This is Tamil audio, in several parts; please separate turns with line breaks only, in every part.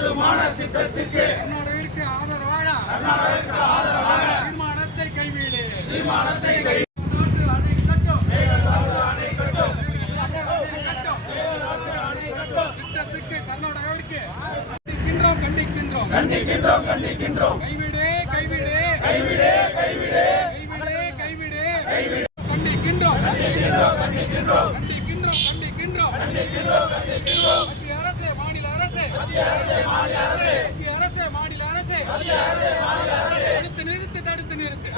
கட்டுமான திட்டத்திற்கு
கர்நாடகாவிற்கு ஆதரவாக தீர்மானத்தை கைவிடு.
தீர்மானத்தை கை
கண்டிக்கின்றோம். கண்டிக்கின்றோம்
கண்டிக்கின்றோம்.
கைவிடு கைவிடு.
கைவிடு கைவிடு.
கைவிடு கைவிடு. கண்டிக்கின்றோம்.
கண்டிக்கின்றோம் கண்டிக்கின்றோம்.
கண்டிக்கின்றோம் கண்டிக்கின்றோம்.
கண்டிக்கின்றோம் கண்டிக்கின்றோம்.
மத்திய அரசு மாநில அரசு.
மத்திய அரசு மாநில அரசு.
மத்திய அரசு மாநில அரசு. தடுத்து நிறுத்து தடுத்து நிறுத்து.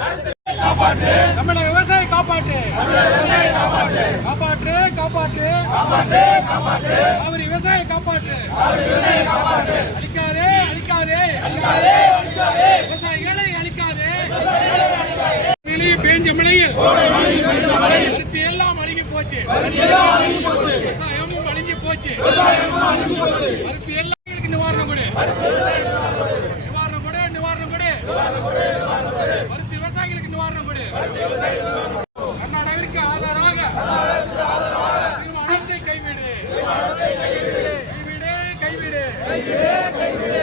காப்பாற்று.
தமிழக விவசாயி காப்பாற்று.
விவசாய காப்பாற்று.
காப்பாற்று காப்பாற்று.
காப்பாற்று காப்பாற்று.
காவிரி விவசாயி காப்பாற்று.
விவசாய காப்பாற்று.
அழிக்காதே அழிக்காதே.
அழிக்காதே அழிக்காதே.
விவசாயிகளை அழிக்காதே. வெளியே பேஞ்ச மழையில் பருத்தி எல்லாம் அழுகி போச்சு. விவசாயமும் அழிஞ்சு போச்சு. பருத்தி எல்லாம் எங்களுக்கு நிவாரணம் கொடு நிவாரணம் கொடு நிவாரணம் கொடு பருத்தி விவசாயிகளுக்கு நிவாரணம் கொடு கர்நாடகாவிற்கு ஆதரவாக தீர்மானத்தை கைவிடு கைவிடு கைவிடு கைவிடு கைவிடு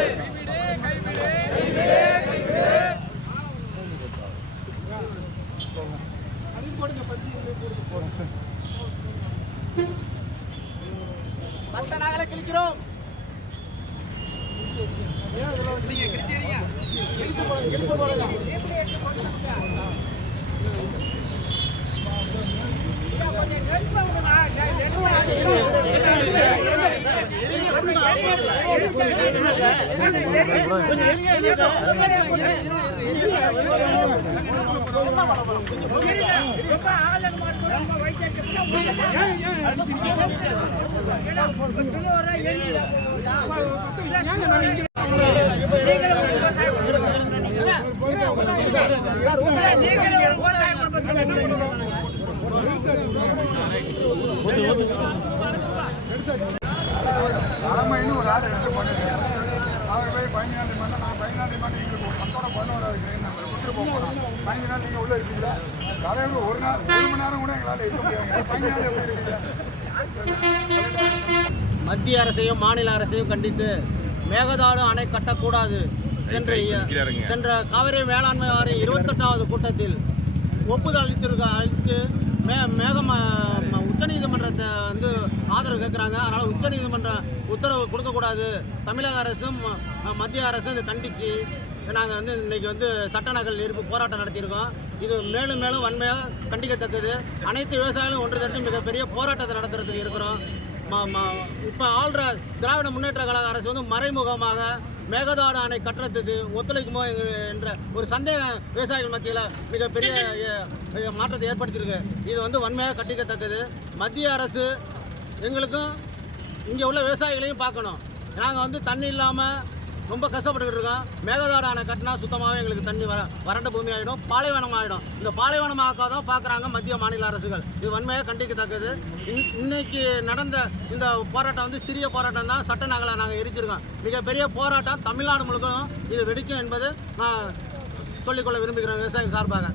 சட்ட நகலை கிழிக்கிறோம். நீங்க
தலைமைன்னு ஒரு ஆள் எடுத்து பண்ணிருக்கேன் அவர் போய் பதினேழு மணி நான் பதினாலு மணி எங்களுக்கு பத்தோட பதினோரு இருக்கிறேன் நம்ம விட்டு போகிறோம் பதினஞ்சு நாள் நீங்கள் உள்ளே இருக்கீங்களா தலைவர் ஒரு நாள் ஒரு மணி நேரம் கூட எங்களால் இருக்க முடியாது. பதினஞ்சு நாள் எப்படி இருக்கீங்களா
மத்திய அரசையும் மாநில அரசையும் கண்டித்து மேகதாடு அணை கட்டக்கூடாது. சென்ற சென்ற காவிரி மேலாண்மை வாரிய இருபத்தெட்டாவது கூட்டத்தில் ஒப்புதல் அளித்திருக்க அளித்து மே மேகம் உச்சநீதிமன்றத்தை வந்து ஆதரவு கேட்குறாங்க. அதனால் உச்சநீதிமன்ற உத்தரவு கொடுக்கக்கூடாது. தமிழக அரசும் மத்திய அரசும் இதை கண்டித்து நாங்கள் வந்து இன்றைக்கி வந்து சட்ட நகல் இருப்பு போராட்டம் நடத்தியிருக்கோம். இது மேலும் மேலும் வன்மையாக கண்டிக்கத்தக்கது. அனைத்து விவசாயிகளும் ஒன்று திரட்டி மிகப்பெரிய போராட்டத்தை நடத்துறதுக்கு இருக்கிறோம். இப்போ ஆள்ற திராவிட முன்னேற்ற கழக அரசு வந்து மறைமுகமாக மேகதாடு அணை கட்டுறதுக்கு ஒத்துழைக்குமோ என்ற ஒரு சந்தேகம் விவசாயிகள் மத்தியில் மிகப்பெரிய மாற்றத்தை ஏற்படுத்தியிருக்கு. இது வந்து வன்மையாக கண்டிக்கத்தக்கது. மத்திய அரசு எங்களுக்கும் இங்கே உள்ள விவசாயிகளையும் பார்க்கணும். நாங்கள் வந்து தண்ணி இல்லாமல் ரொம்ப கஷ்டப்பட்டுக்கிட்டு இருக்கோம். மேகதாடு அணை கட்டினா சுத்தமாகவே எங்களுக்கு தண்ணி வர வறண்ட பூமி ஆகிடும் பாலைவனம் ஆகிடும் இந்த பாலைவனமாக்க தான் பார்க்குறாங்க மத்திய மாநில அரசுகள். இது வன்மையாக கண்டிக்கத்தக்கது. இன்- இன்னைக்கு நடந்த இந்த போராட்டம் வந்து சிறிய போராட்டம் தான். சட்ட நகலை நாங்கள் எரிச்சிருக்கோம். மிகப்பெரிய போராட்டம் தமிழ்நாடு முழுக்கவும் இது வெடிக்கும் என்பது நான் சொல்லிக்கொள்ள விரும்புகிறேன் விவசாயிகள் சார்பாக.